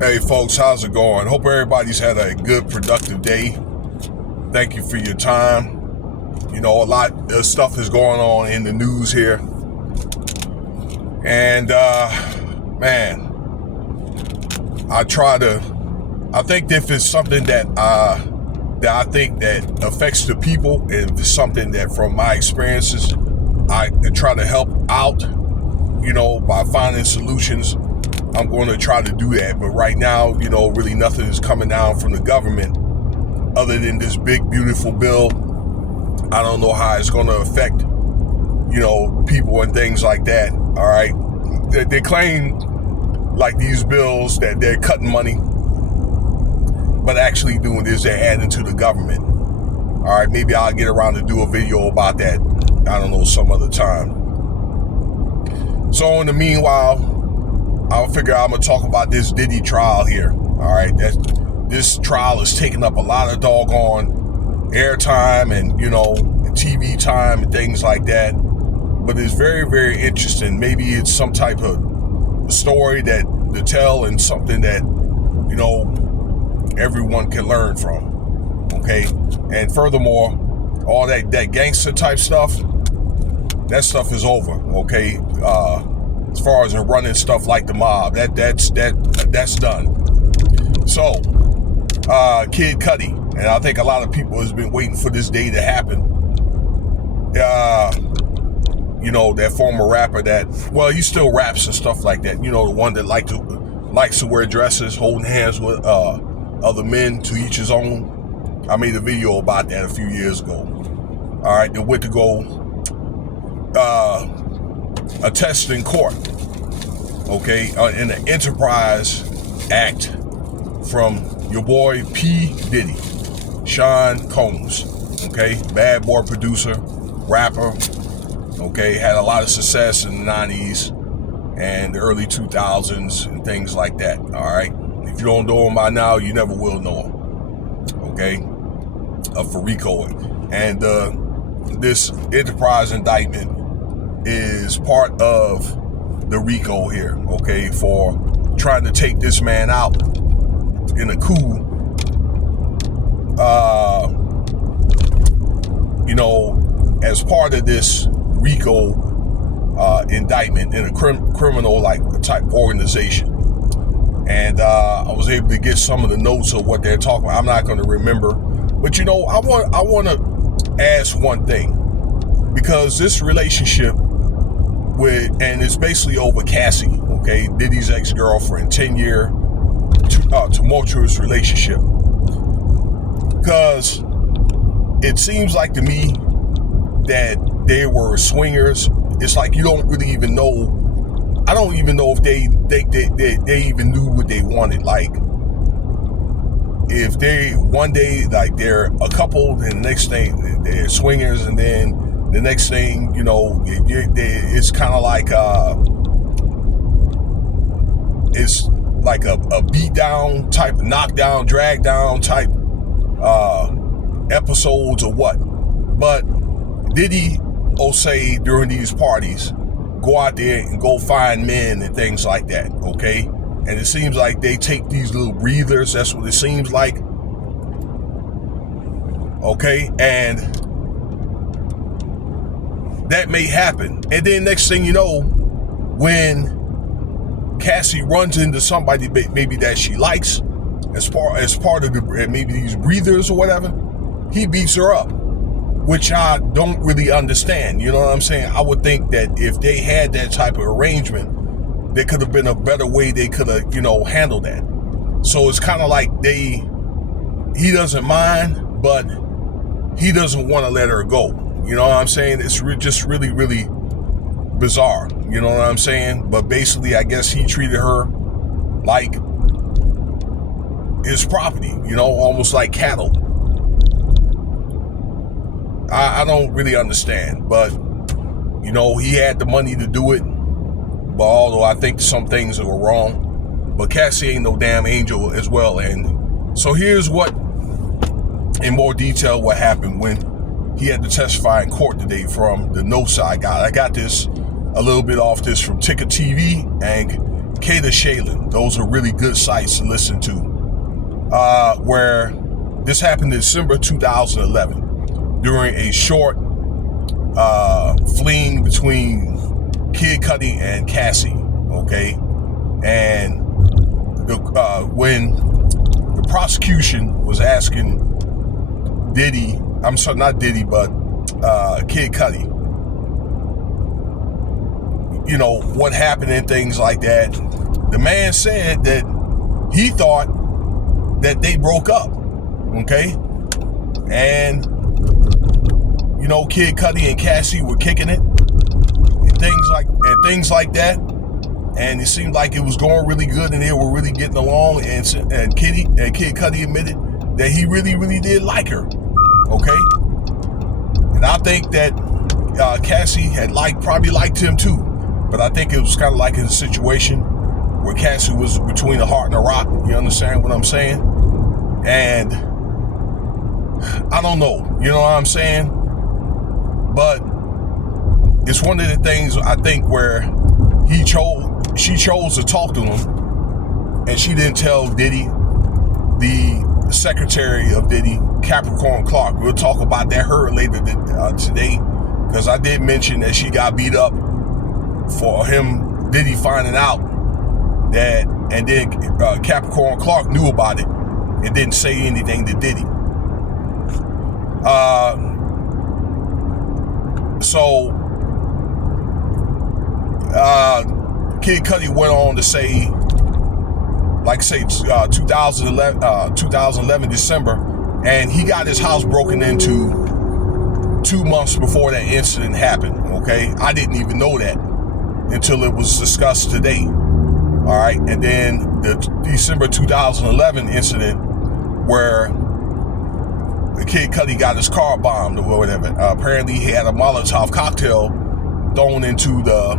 Hey folks, how's it going? Hope everybody's had a good, productive day. Thank you for your time. You know, a lot of stuff is going on in the news here. And, man, I think if it's something that I think that affects the people, and if it's something that from my experiences, I try to help out, you know, by finding solutions, I'm going to try to do that. But right now, you know, really nothing is coming down from the government other than this big, beautiful bill. I don't know how it's going to affect, you know, people and things like that. All right. They claim like these bills that they're cutting money, but actually doing this, they're adding to the government. All right. Maybe I'll get around to do a video about that. I don't know, some other time. So in the meanwhile, I'll figure I'm going to talk about this Diddy trial here. All right. This trial is taking up a lot of doggone airtime and, you know, TV time and things like that. But it's very, very interesting. Maybe it's some type of story to tell and something that, you know, everyone can learn from. Okay. And furthermore, all that gangster type stuff, that stuff is over. Okay. As far as running stuff like the mob, that's done. So, Kid Cudi, and I think a lot of people has been waiting for this day to happen. You know, that former rapper he still raps and stuff like that. You know, the one that likes to wear dresses, holding hands with other men, to each his own. I made a video about that a few years ago. All right, they went to go attest in court, okay, in the Enterprise Act from your boy P. Diddy, Sean Combs, okay, bad boy producer, rapper, okay, had a lot of success in the 90s and the early 2000s and things like that, all right. If you don't know him by now, you never will know him, okay, for RICO. And this Enterprise indictment is part of the RICO here, okay, for trying to take this man out in a coup. You know, as part of this RICO indictment in a criminal like type organization. And I was able to get some of the notes of what they're talking about. I'm not going to remember, but you know, I want to ask one thing, because this relationship and it's basically over Cassie, okay, Diddy's ex-girlfriend, 10-year tumultuous relationship. Because it seems like to me that they were swingers. It's like you don't really even know. I don't even know if they even knew what they wanted. Like, if they one day like they're a couple, then the next thing they're swingers, and then the next thing, you know, it's kind of like it's like a beat down type, knockdown, drag down type episodes or what. But Diddy will say during these parties, go out there and go find men and things like that, okay? And it seems like they take these little breathers. That's what it seems like, okay? And that may happen. And then next thing you know, when Cassie runs into somebody maybe that she likes as part of maybe these breathers or whatever, he beats her up, which I don't really understand. You know what I'm saying? I would think that if they had that type of arrangement, there could have been a better way they could have, you know, handled that. So it's kind of like he doesn't mind, but he doesn't want to let her go. You know what I'm saying? It's just really, really bizarre. You know what I'm saying? But basically, I guess he treated her like his property, you know, almost like cattle. I don't really understand, but, you know, he had the money to do it. But although I think some things were wrong, but Cassie ain't no damn angel as well. And so here's what, in more detail, what happened when he had to testify in court today from the notes I got. I got this a little bit off this from Ticker TV, and Cater Shailen. Those are really good sites to listen to. Where this happened in December 2011 during a short fling between Kid Cudi and Cassie. Okay, and when the prosecution was asking Diddy, I'm sorry, not Diddy, but Kid Cudi, you know, what happened and things like that, the man said that he thought that they broke up, okay? And, you know, Kid Cudi and Cassie were kicking it and things like that. And it seemed like it was going really good and they were really getting along. And Kid Cudi admitted that he really, really did like her, okay? And I think that Cassie had probably liked him too. But I think it was kind of like in a situation where Cassie was between a heart and a rock. You understand what I'm saying? And I don't know, you know what I'm saying? But it's one of the things I think where she chose to talk to him, and she didn't tell Diddy, the secretary of Diddy, Capricorn Clark. We'll talk about that her later today, because I did mention that she got beat up for him, Diddy, finding out that, and then Capricorn Clark knew about it and didn't say anything to Diddy. So Kid Cudi went on to say, like I say, 2011 December, and he got his house broken into 2 months before that incident happened, okay? I didn't even know that until it was discussed today, all right? And then the December 2011 incident where the Kid Cudi got his car bombed or whatever. Apparently he had a Molotov cocktail thrown into the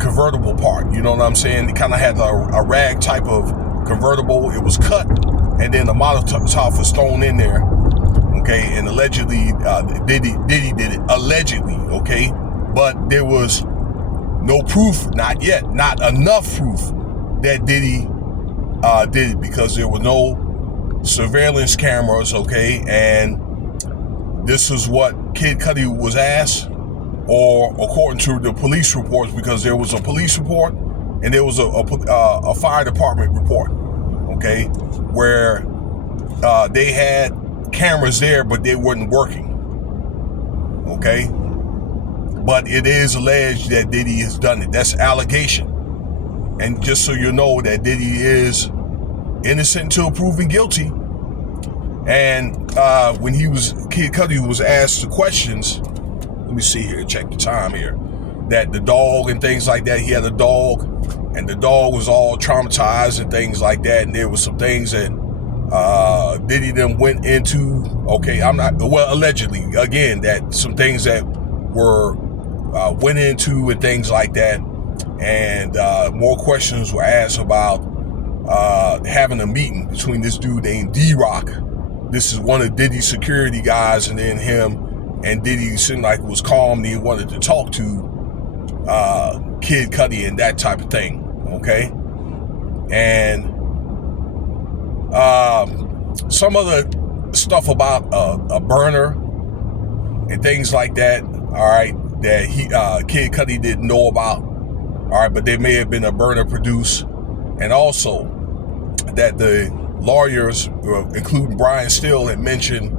convertible part, you know what I'm saying? It kind of had a rag type of convertible. It was cut, and then the Molotov was thrown in there, okay? And allegedly, Diddy did it, allegedly, okay? But there was no proof, not yet, not enough proof that Diddy did it, because there were no surveillance cameras, okay? And this is what Kid Cudi was asked, or according to the police reports, because there was a police report and there was a fire department report, okay, where they had cameras there, but they weren't working, okay? But it is alleged that Diddy has done it. That's allegation. And just so you know that Diddy is innocent until proven guilty. And when Kid Cudi was asked the questions, let me see here, check the time here, that the dog and things like that, he had a dog, and the dog was all traumatized and things like that, and there was some things that Diddy then went into, okay, allegedly, again, that some things that were went into and things like that, and more questions were asked about having a meeting between this dude named D-Rock. This is one of Diddy's security guys, and then him and Diddy seemed like was calm, and he wanted to talk to Kid Cudi and that type of thing, okay? And some other stuff about a burner and things like that, all right, that Kid Cudi didn't know about, all right, but there may have been a burner produced, and also that the lawyers, including Brian Steele, had mentioned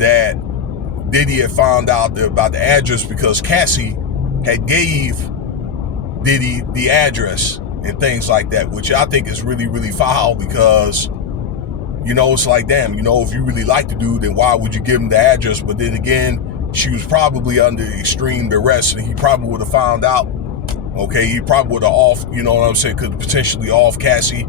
that Diddy had found out about the address because Cassie had gave Diddy the address and things like that, which I think is really, really foul, because, you know, it's like, damn, you know, if you really like the dude, then why would you give him the address? But then again, she was probably under extreme duress, and he probably would have found out, okay? He probably would have off, you know what I'm saying, could potentially off Cassie.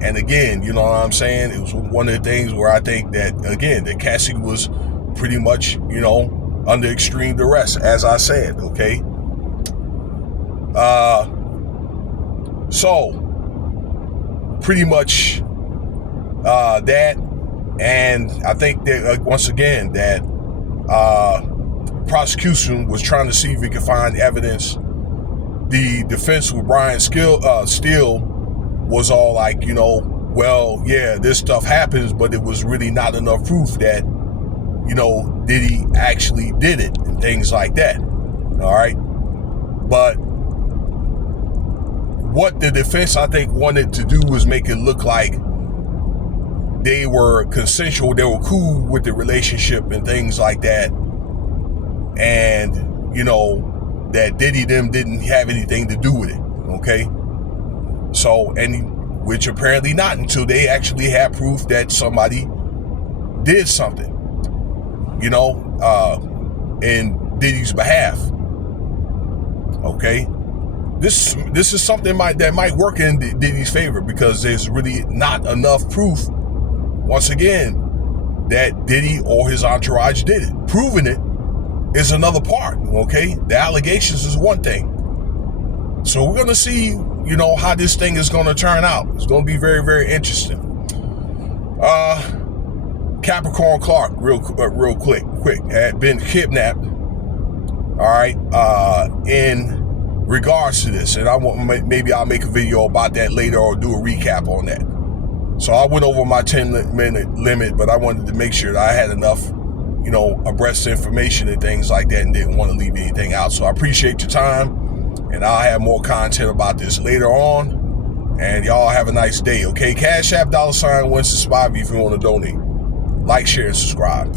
And again, you know what I'm saying, it was one of the things where I think that, again, that Cassie was pretty much, you know, under extreme duress, as I said, okay? So, pretty much that, and I think that, once again, that prosecution was trying to see if we could find evidence the defense with Brian Steele was all like, you know, well, yeah, this stuff happens, but it was really not enough proof that, you know, Diddy actually did it and things like that. All right. But what the defense, I think, wanted to do was make it look like they were consensual, they were cool with the relationship and things like that. And, you know, that Diddy them didn't have anything to do with it. Okay. So, which apparently not, until they actually had proof that somebody did something, you know, in Diddy's behalf. Okay. This is something that might work in Diddy's favor, because there's really not enough proof, once again, that Diddy or his entourage did it. Proving it is another part, okay? The allegations is one thing. So we're going to see, you know, how this thing is going to turn out. It's going to be very, very interesting. Capricorn Clark, real quick, had been kidnapped, all right, in regards to this. And maybe I'll make a video about that later, or do a recap on that. So I went over my 10-minute limit, but I wanted to make sure that I had enough, you know, abreast information and things like that, and didn't want to leave anything out. So I appreciate your time, and I'll have more content about this later on. And y'all have a nice day, okay? Cash App $1 Winston Spivey if you want to donate. Like, share, and subscribe.